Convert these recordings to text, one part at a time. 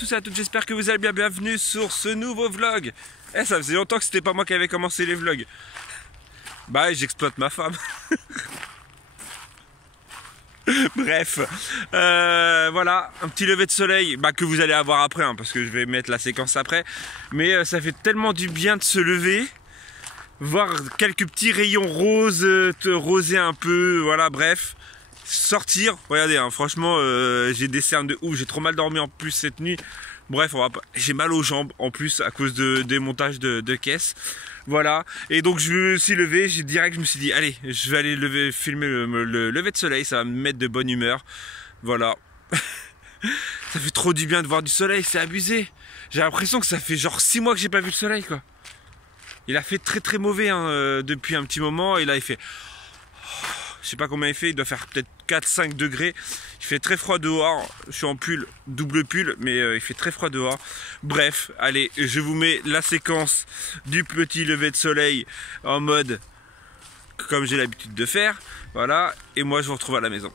tous et à toutes, j'espère que vous allez bien, bienvenue sur ce nouveau vlog. Eh, ça faisait longtemps que c'était pas moi qui avais commencé les vlogs. Bah, j'exploite ma femme. Bref, voilà, un petit lever de soleil que vous allez avoir après, hein, parce que je vais mettre la séquence après. Mais ça fait tellement du bien de se lever, voir quelques petits rayons roses, roser un peu, voilà, bref. Sortir, regardez, hein, franchement, j'ai des cernes de ouf, j'ai trop mal dormi en plus cette nuit. Bref, j'ai mal aux jambes en plus à cause des montages de caisses. Voilà, et donc je me suis levé, je me suis dit, allez, je vais aller filmer le lever de soleil, ça va me mettre de bonne humeur. Voilà. Ça fait trop du bien de voir du soleil, c'est abusé. J'ai l'impression que ça fait genre 6 mois que j'ai pas vu le soleil, quoi. Il a fait très très mauvais hein, depuis un petit moment, et là il fait... Je sais pas combien il fait, il doit faire peut-être 4-5 degrés. Il fait très froid dehors. Je suis en pull, double pull, mais il fait très froid dehors. Bref, allez, je vous mets la séquence du petit lever de soleil en mode comme j'ai l'habitude de faire. Voilà, et moi je vous retrouve à la maison.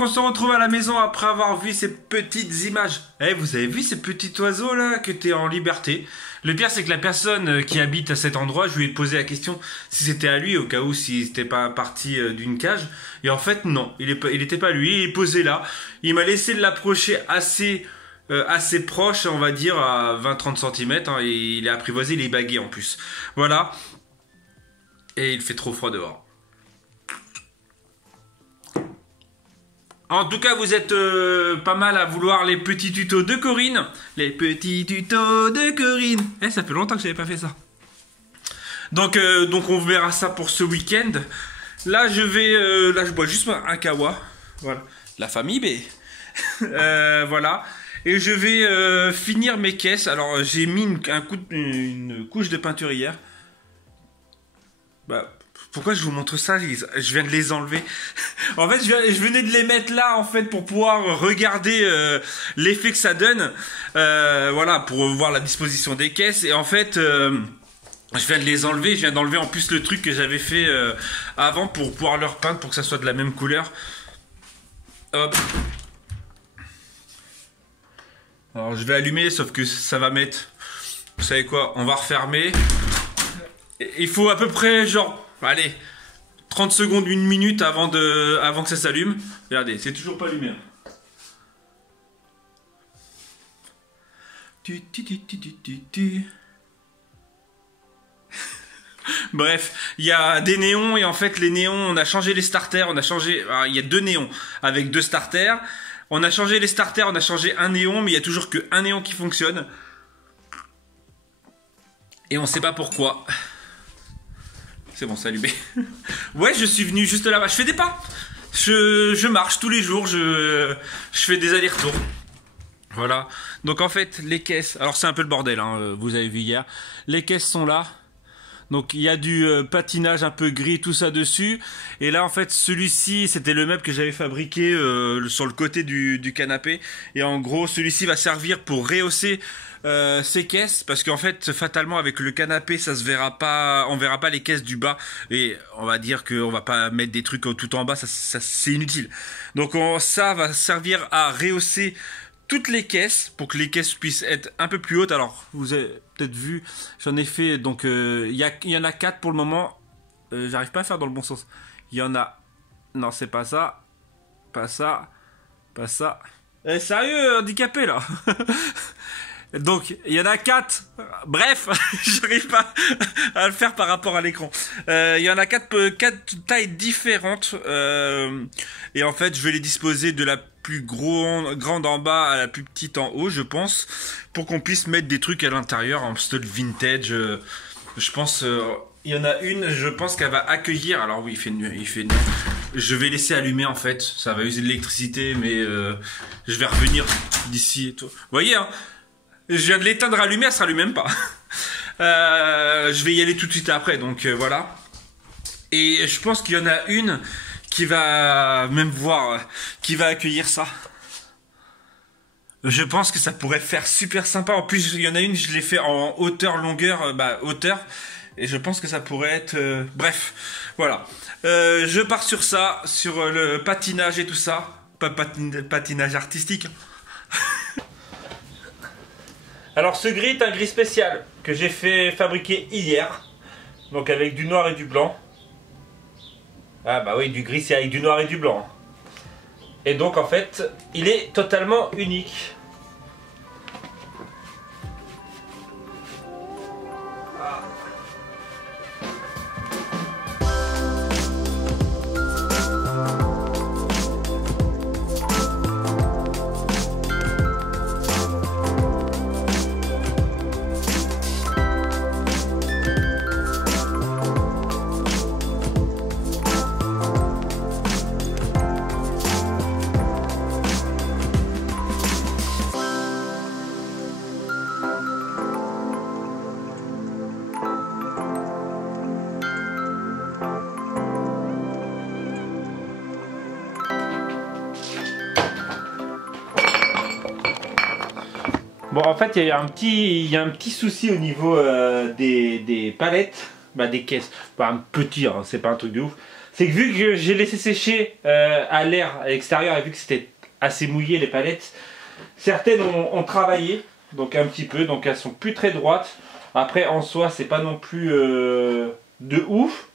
On se retrouve à la maison après avoir vu ces petites images. Eh, vous avez vu ces petits oiseaux là qui étaient en liberté? Le pire c'est que la personne qui habite à cet endroit, je lui ai posé la question si c'était à lui au cas où s'il n'était pas parti d'une cage. Et en fait non, il était pas lui, il est posé là. Il m'a laissé l'approcher assez proche, on va dire à 20-30 cm hein, et il est apprivoisé, il est bagué en plus. Voilà. Et il fait trop froid dehors. En tout cas, vous êtes pas mal à vouloir les petits tutos de Corinne. Les petits tutos de Corinne. Eh, ça fait longtemps que j'avais pas fait ça. Donc on verra ça pour ce week-end. Là, je bois juste un kawa. Voilà. La famille B. Voilà. Et je vais finir mes caisses. Alors, j'ai mis une couche de peinture hier. Bah... Pourquoi je vous montre ça? Je viens de les enlever. En fait, je venais de les mettre là, en fait, pour pouvoir regarder l'effet que ça donne. Voilà, pour voir la disposition des caisses. Et en fait, je viens de les enlever. Je viens d'enlever en plus le truc que j'avais fait avant pour pouvoir leur peindre pour que ça soit de la même couleur. Hop. Alors, je vais allumer, sauf que ça va mettre... Vous savez quoi? On va refermer. Il faut à peu près, genre... Allez, 30 secondes, 1 minute avant que ça s'allume. Regardez, c'est toujours pas allumé. Bref, il y a des néons et en fait les néons, on a changé les starters, il y a 2 néons avec 2 starters. On a changé les starters, on a changé un néon, mais il y a toujours qu'un néon qui fonctionne. Et on sait pas pourquoi. C'est bon, c'est allumé. Ouais, je suis venu juste là-bas. Je fais des pas. Je marche tous les jours. Je fais des allers-retours. Voilà. Donc en fait, les caisses... Alors c'est un peu le bordel, hein, vous avez vu hier. Les caisses sont là. Donc il y a du patinage un peu gris, tout ça dessus. Et là en fait, celui-ci, c'était le meuble que j'avais fabriqué sur le côté du canapé. Et en gros, celui-ci va servir pour rehausser... ces caisses, parce qu'en fait fatalement avec le canapé ça se verra pas, on verra pas les caisses du bas et on va dire qu'on va pas mettre des trucs tout en bas, ça c'est inutile. Donc ça va servir à rehausser toutes les caisses pour que les caisses puissent être un peu plus hautes. Alors vous avez peut-être vu, j'en ai fait donc il y en a 4 pour le moment. J'arrive pas à faire dans le bon sens. Il y en a, non c'est pas ça, pas ça, Pas ça. Eh, sérieux, handicapé là. Donc, il y en a 4. Bref, j'arrive pas à le faire par rapport à l'écran. Il y en a 4 tailles différentes. Et en fait, je vais les disposer de la plus grande en bas à la plus petite en haut, je pense, pour qu'on puisse mettre des trucs à l'intérieur en style vintage. Je pense, il y en a une, je pense qu'elle va accueillir. Alors oui, il fait nuit. Je vais laisser allumer en fait. Ça va user de l'électricité, mais je vais revenir d'ici et tout. Vous voyez, hein? Je viens de l'éteindre allumé, elle se rallume même pas. Je vais y aller tout de suite après, donc voilà. Et je pense qu'il y en a une qui va même voir, qui va accueillir ça. Je pense que ça pourrait faire super sympa. En plus, il y en a une, je l'ai fait en hauteur, longueur, hauteur. Et je pense que ça pourrait être... bref, voilà. Je pars sur ça, sur le patinage et tout ça. Pas patinage artistique. Alors ce gris est un gris spécial que j'ai fait fabriquer hier. Donc avec du noir et du blanc. Ah bah oui, du gris c'est avec du noir et du blanc. Et donc en fait, il est totalement unique. Bon, en fait, il y a un petit souci au niveau des palettes, des caisses. Pas un petit, hein, c'est pas un truc de ouf. C'est que vu que j'ai laissé sécher à l'air à l'extérieur et vu que c'était assez mouillé les palettes, certaines ont travaillé, donc un petit peu, donc elles sont plus très droites. Après, en soi, c'est pas non plus de ouf,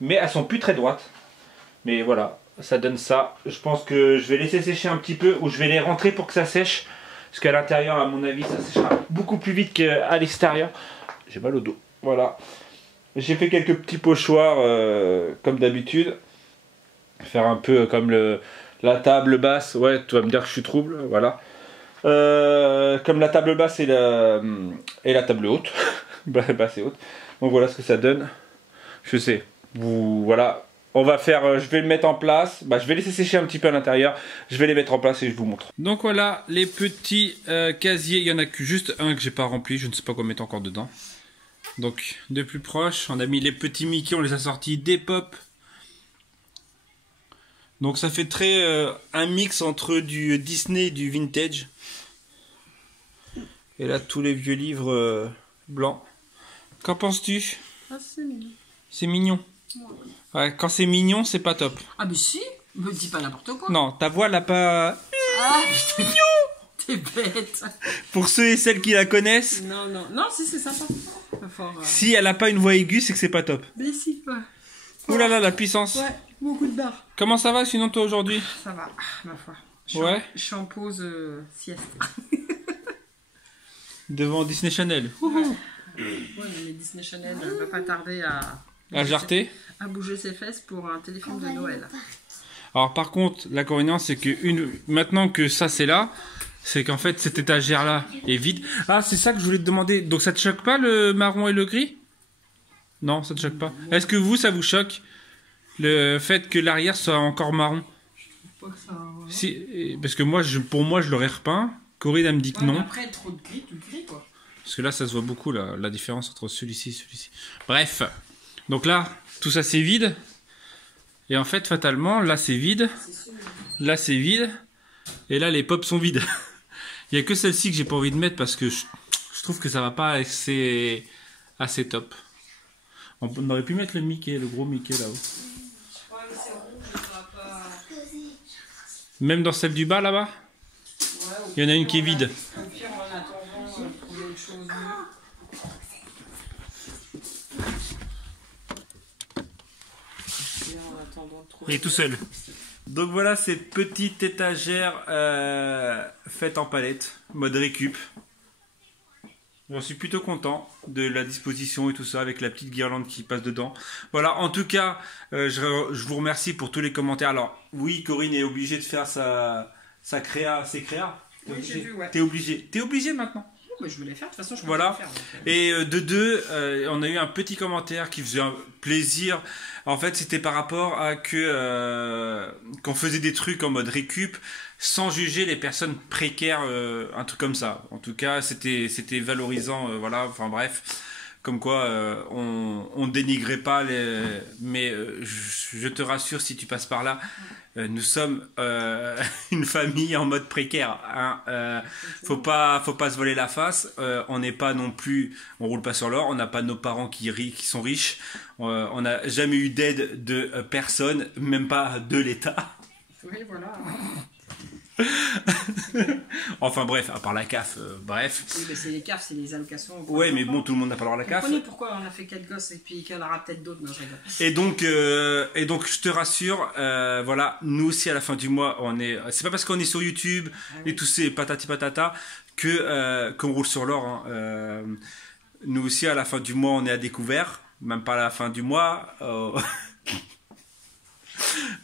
mais elles sont plus très droites. Mais voilà, ça donne ça. Je pense que je vais laisser sécher un petit peu ou je vais les rentrer pour que ça sèche. Parce qu'à l'intérieur, à mon avis, ça séchera beaucoup plus vite qu'à l'extérieur. J'ai mal au dos. Voilà. J'ai fait quelques petits pochoirs comme d'habitude. Faire un peu comme la table basse. Ouais, tu vas me dire que je suis trouble. Voilà. Comme la table basse et la table haute. Basse et haute. Donc voilà ce que ça donne. Je sais. Voilà. On va faire, je vais le mettre en place, je vais laisser sécher un petit peu à l'intérieur, je vais les mettre en place et je vous montre. Donc voilà les petits casiers, il y en a que juste un que j'ai pas rempli, je ne sais pas quoi mettre encore dedans. Donc de plus proche, on a mis les petits Mickey, on les a sortis des pop. Donc ça fait très un mix entre du Disney et du vintage. Et là tous les vieux livres blancs. Qu'en penses-tu? Ah, c'est mignon. C'est mignon. Ouais, quand c'est mignon, c'est pas top. Ah mais si, me dis pas n'importe quoi. Non, ta voix elle a pas... Ah, mignon. T'es bête. Pour ceux et celles qui la connaissent. Non, si c'est sympa. Fort, Si elle a pas une voix aiguë, c'est que c'est pas top. Mais si, ouais. Ouh là là, la puissance. Ouais, beaucoup de barres. Comment ça va sinon toi aujourd'hui? Ça va, ma foi. Je suis en pause sieste. Devant Disney Channel. Ouais, mais Disney Channel ne va pas tarder à jarter, à bouger ses fesses pour un téléfilm de Noël. Alors par contre, l'inconvénient c'est que maintenant que ça c'est là, c'est qu'en fait cette étagère là est vide. Ah, c'est ça que je voulais te demander. Donc ça te choque pas le marron et le gris? Non, ça te choque pas. Est-ce que vous, ça vous choque le fait que l'arrière soit encore marron? Je trouve pas que ça... Si, parce que moi, pour moi, je l'aurais repeint. Corinne, elle me dit que non. Après, trop de gris, du gris quoi. Parce que là, ça se voit beaucoup, la différence entre celui-ci et celui-ci. Bref. Donc là, tout ça, c'est vide. Et en fait, fatalement, là, c'est vide. Là, c'est vide. Et là, les pops sont vides. Il n'y a que celle-ci que j'ai pas envie de mettre parce que je trouve que ça va pas assez top. On aurait pu mettre le Mickey, le gros Mickey là-haut. Ouais, mais c'est rouge, ça va pas... Même dans celle du bas, là-bas? Ouais, il y en a une qui est vide. Au pire, en attendant, trouver autre chose mieux. Il est tout seul. Donc voilà ces petites étagères faites en palette, mode récup. J'en suis plutôt content de la disposition et tout ça, avec la petite guirlande qui passe dedans. Voilà, en tout cas, je vous remercie pour tous les commentaires. Alors, oui, Corinne est obligée de faire sa créa, ses créas. Oui, j'ai vu, ouais. T'es obligé maintenant. Mais je voulais faire, de toute façon, je voilà. Faire, donc, Et de deux, on a eu un petit commentaire qui faisait un plaisir. En fait, c'était par rapport à qu'on faisait des trucs en mode récup sans juger les personnes précaires, un truc comme ça. En tout cas, c'était valorisant, voilà. Enfin bref, comme quoi on dénigrait pas les. Mais je te rassure, si tu passes par là. Nous sommes une famille en mode précaire. Hein. Faut pas se voler la face. On n'est pas non plus, on roule pas sur l'or. On n'a pas nos parents qui sont riches. On n'a jamais eu d'aide de personne, même pas de l'État. Oui, voilà. Enfin bref, à part la CAF, bref. Oui, mais c'est les CAF, c'est les allocations. Ouais, mais bon, tout le monde n'a pas le droit à la CAF. Vous comprenez pourquoi on a fait 4 gosses et puis qu'il y en aura peut-être d'autres. Non, je rigole. Et donc, je te rassure, voilà, nous aussi à la fin du mois, c'est pas parce qu'on est sur YouTube et tous ces patati patata qu'on roule sur l'or. Hein. Nous aussi à la fin du mois, on est à découvert, même pas à la fin du mois,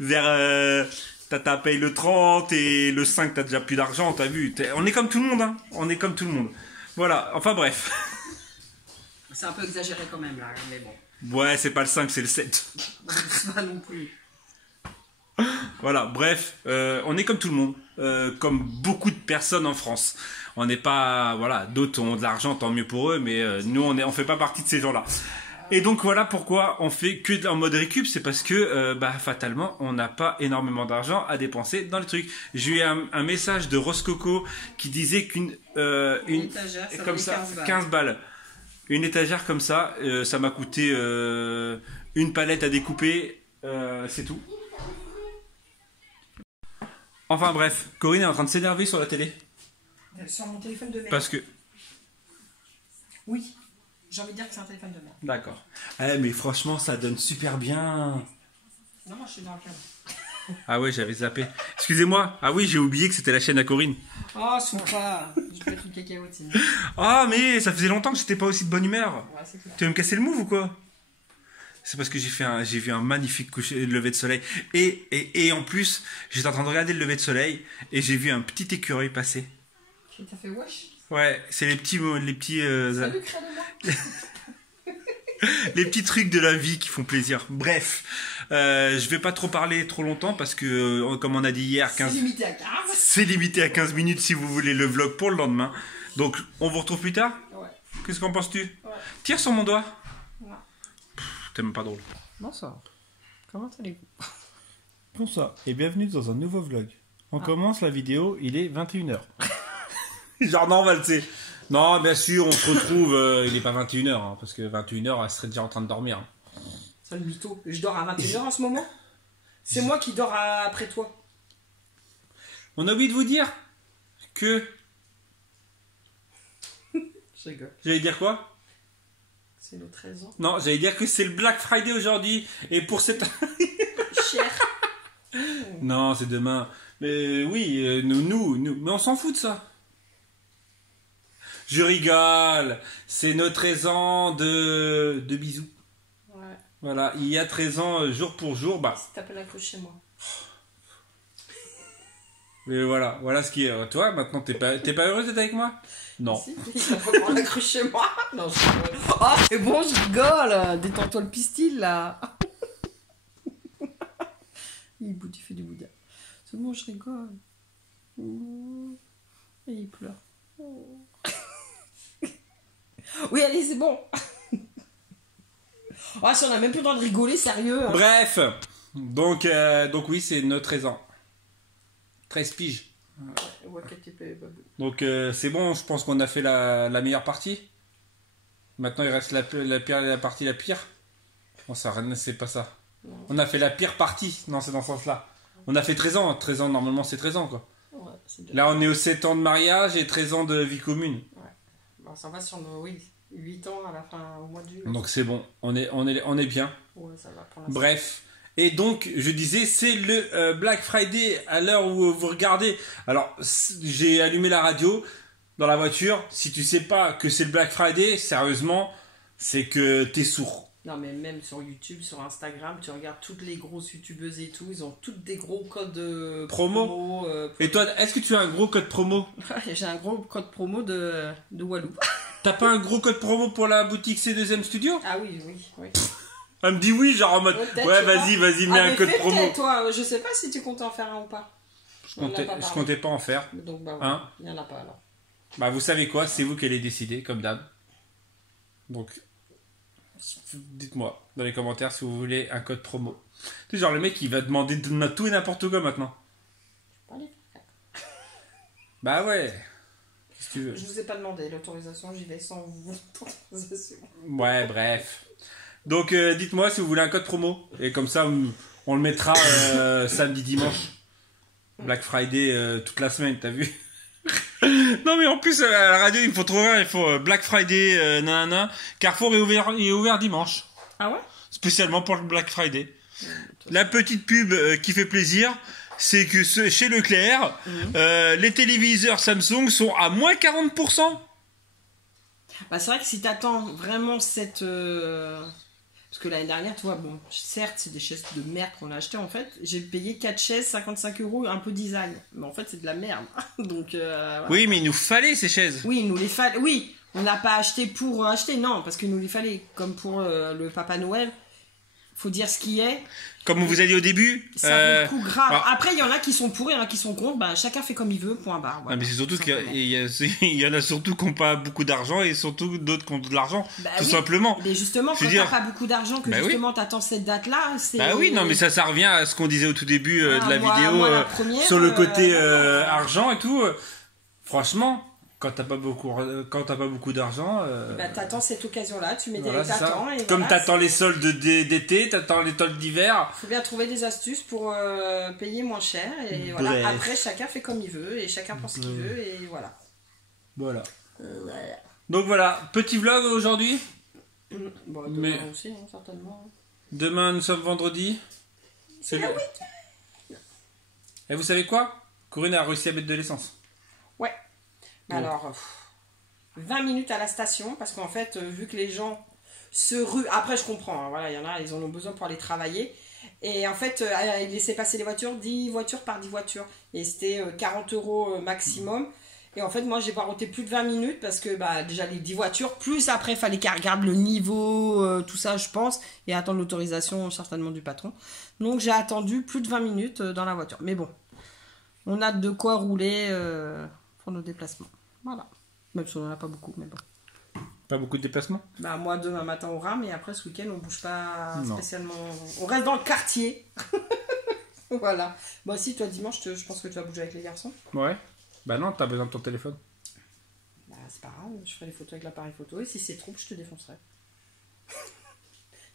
vers t'as payé le 30 et le 5 t'as déjà plus d'argent, t'as vu. On est comme tout le monde, hein. On est comme tout le monde. Voilà, enfin bref. C'est un peu exagéré quand même là, mais bon. Ouais, c'est pas le 5, c'est le 7. C'est pas non plus. Voilà, bref, on est comme tout le monde, comme beaucoup de personnes en France. On n'est pas, voilà, d'autres ont de l'argent, tant mieux pour eux, mais nous on fait pas partie de ces gens-là. Et donc voilà pourquoi on fait que en mode récup, c'est parce que fatalement on n'a pas énormément d'argent à dépenser dans les trucs. J'ai eu un message de Roscoco qui disait qu'une étagère, ça comme ça 15 balles. Une étagère comme ça, ça m'a coûté une palette à découper, c'est tout. Enfin bref, Corinne est en train de s'énerver sur la télé. Sur mon téléphone de merde. Parce que... Oui. J'ai envie de dire que c'est un téléphone de merde. D'accord. Mais franchement, ça donne super bien. Non, moi je suis dans le cadre. Ah ouais, j'avais zappé. Excusez-moi. Ah oui, j'ai oublié que c'était la chaîne à Corinne. Oh, souffre. Je peux être une cacahuète. Ah, mais ça faisait longtemps que j'étais pas aussi de bonne humeur. Ouais, c'est clair. Tu veux me casser le move ou quoi? C'est parce que j'ai vu un magnifique lever de soleil. Et en plus, j'étais en train de regarder le lever de soleil et j'ai vu un petit écureuil passer. Tu t'as fait wesh? Ouais, c'est les petits Salut, crâne-moi. les petits trucs de la vie qui font plaisir. Bref, je vais pas trop parler trop longtemps parce que, comme on a dit hier, 15... c'est limité à 15. C'est limité à 15 minutes si vous voulez le vlog pour le lendemain. Donc, on vous retrouve plus tard? Ouais. Qu'est-ce qu'en penses-tu? Ouais. Tire sur mon doigt. Ouais. T'es même pas drôle. Bonsoir. Comment allez-vous? Bonsoir et bienvenue dans un nouveau vlog. On commence la vidéo, il est 21h. Genre non, Valsé. Non, bien sûr, on se retrouve, il est pas 21h, hein, parce que 21h, elle serait déjà en train de dormir. C'est le mytho. Je dors à 21h en ce moment. C'est moi qui dors après toi. On a oublié de vous dire que... Je rigole. J'allais dire quoi? C'est nos 13 ans. Non, j'allais dire que c'est le Black Friday aujourd'hui, et pour cette... Cher. Non, c'est demain. Mais oui, nous, mais on s'en fout de ça. Je rigole. C'est nos 13 ans de bisous. Ouais. Voilà, il y a 13 ans, jour pour jour, bah... Si t'appelles un chez moi. Mais voilà ce qui est... Toi, maintenant, t'es pas heureuse d'être avec moi? Non. Si, t'as pas prendre la chez moi. Non, je rigole. Oh, c'est bon, je rigole. Détends-toi le pistil, là. Il fait du bouddha. C'est bon, je rigole. Et il pleure. Oui, allez, c'est bon. Ah, si on a même plus le droit de rigoler, sérieux. Bref. Donc oui, c'est nos 13 ans. 13 piges. Donc c'est bon, je pense qu'on a fait la meilleure partie. Maintenant, il reste la partie la pire. Non, ça, c'est pas ça. Non. On a fait la pire partie. Non, c'est dans ce sens-là. On a fait 13 ans. 13 ans, normalement, c'est 13 ans, quoi. Ouais, là, on est aux 7 ans de mariage et 13 ans de vie commune. Ouais. Bon, ça va sur nos 8 ans à la fin, au mois de juillet. Donc c'est bon. On est bien. Ouais, ça va pour bref. Et donc, je disais, c'est le Black Friday à l'heure où vous regardez. Alors, j'ai allumé la radio dans la voiture. Si tu sais pas que c'est le Black Friday, sérieusement, c'est que t'es sourd. Non, mais même sur YouTube, sur Instagram, tu regardes toutes les grosses youtubeuses et tout, ils ont toutes des gros codes Promo. Et toi, est-ce que tu as un gros code promo? J'ai un gros code promo de Walou. T'as pas un gros code promo pour la boutique C2M Studio? Ah oui, oui, oui. Elle me dit oui, genre en mode ouais, vas-y, mets un code promo. Toi, je sais pas si tu comptes en faire un ou pas. Je comptais pas en faire. Donc, bah, voilà. Hein? Il y en a pas alors. Bah, vous savez quoi, c'est vous qui allez décider, comme d'hab. Donc, dites-moi dans les commentaires si vous voulez un code promo. C'est genre le mec il va demander de tout et n'importe quoi maintenant. Pas les... Bah ouais. Qu'est-ce que tu veux? Je vous ai pas demandé l'autorisation, j'y vais sans vous. Ouais, bref. Donc, dites-moi si vous voulez un code promo. Et comme ça, on le mettra samedi, dimanche. Black Friday toute la semaine, t'as vu? Non mais en plus à la radio il faut trouver, il faut Black Friday, nanana. Carrefour est ouvert dimanche. Ah ouais? Spécialement pour le Black Friday. La petite pub qui fait plaisir, c'est que chez Leclerc, les téléviseurs Samsung sont à moins 40%. Bah c'est vrai que si t'attends vraiment cette... Parce que l'année dernière, tu vois, bon, certes, c'est des chaises de merde qu'on a achetées en fait. J'ai payé 4 chaises, 55 €, un peu design. Mais en fait, c'est de la merde. Donc, voilà. Oui, mais il nous fallait ces chaises. Oui, il nous les fallait. Oui, on n'a pas acheté pour acheter, non, parce qu'il nous les fallait. Comme pour le Papa Noël. Faut dire ce qui est. Comme on vous a dit au début. Ça vaut le coup grave. Alors, après, il y en a qui sont pour, il y en a qui sont contre. Bah, chacun fait comme il veut, point barre. Voilà, mais c'est surtout il y en a surtout qui n'ont pas beaucoup d'argent et surtout d'autres qui ont de l'argent. Bah, tout oui. simplement. Mais justement, quand t'as pas beaucoup d'argent, que justement t'attends cette date-là, c'est... Bah oui, non, mais ça revient à ce qu'on disait au tout début de la vidéo la première, sur le côté argent et tout. Franchement, quand t'as pas beaucoup d'argent... bah t'attends cette occasion-là, tu mets voilà, t'attends. Et comme voilà, t'attends les soldes d'été, t'attends les soldes d'hiver. Faut bien trouver des astuces pour payer moins cher. Et voilà. Bref. Après, chacun fait comme il veut et chacun pense ce qu'il veut et voilà. Voilà. Donc voilà, petit vlog aujourd'hui. Bon, demain aussi, hein, certainement. Demain, nous sommes vendredi. C'est le week-end. Et vous savez quoi? Corinne a réussi à mettre de l'essence. Ouais. Alors, 20 minutes à la station, parce qu'en fait, vu que les gens se ruent... Après, je comprends, hein, voilà, il y en a, ils en ont besoin pour aller travailler. Et en fait, ils laissaient passer les voitures, 10 voitures par 10 voitures. Et c'était 40 € maximum. Et en fait, moi, j'ai baroté plus de 20 minutes, parce que bah, déjà, les 10 voitures, plus après, il fallait qu'elle regarde le niveau, tout ça, je pense, et attendre l'autorisation, certainement, du patron. Donc, j'ai attendu plus de 20 minutes dans la voiture. Mais bon, on a de quoi rouler... pour nos déplacements. Voilà. Même si on n'en a pas beaucoup, mais bon. Pas beaucoup de déplacements? Bah moi demain matin on rame et après ce week-end on bouge pas spécialement. On reste dans le quartier. Voilà. Bon si toi dimanche je pense que tu vas bouger avec les garçons. Ouais. Bah non, t'as besoin de ton téléphone. Bah c'est pas grave, je ferai les photos avec l'appareil photo et si c'est trop je te défoncerai.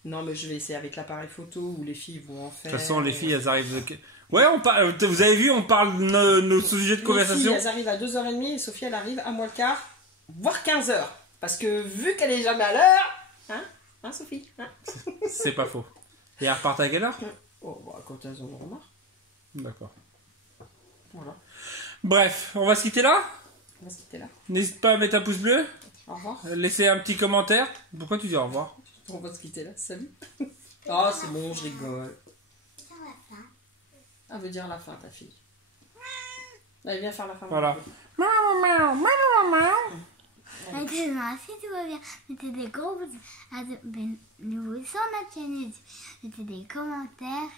Non mais je vais essayer avec l'appareil photo où les filles vont en faire. De toute façon les filles elles arrivent... Ouais, vous avez vu, on parle de nos sujets de conversation. Les filles, elles arrivent à 2h30 et Sophie, elle arrive à moins le quart, voire 15h. Parce que vu qu'elle est jamais à l'heure... Hein, Sophie, hein. C'est pas faux. Et elles repartent à quelle heure? Oh, bah, quand elles en ont marre. D'accord. Voilà. Bref, on va se quitter là. On va se quitter là. N'hésite pas à mettre un pouce bleu. Au revoir. Laissez un petit commentaire. Pourquoi tu dis au revoir? On va se quitter là, salut. Oh, c'est bon, je rigole. Ah, veut dire la fin, ta fille. Allez, viens faire la fin. Voilà. Maintenant, si tout va bien, mettez des gros pouces, abonnez-vous sur notre chaîne YouTube, mettez des commentaires.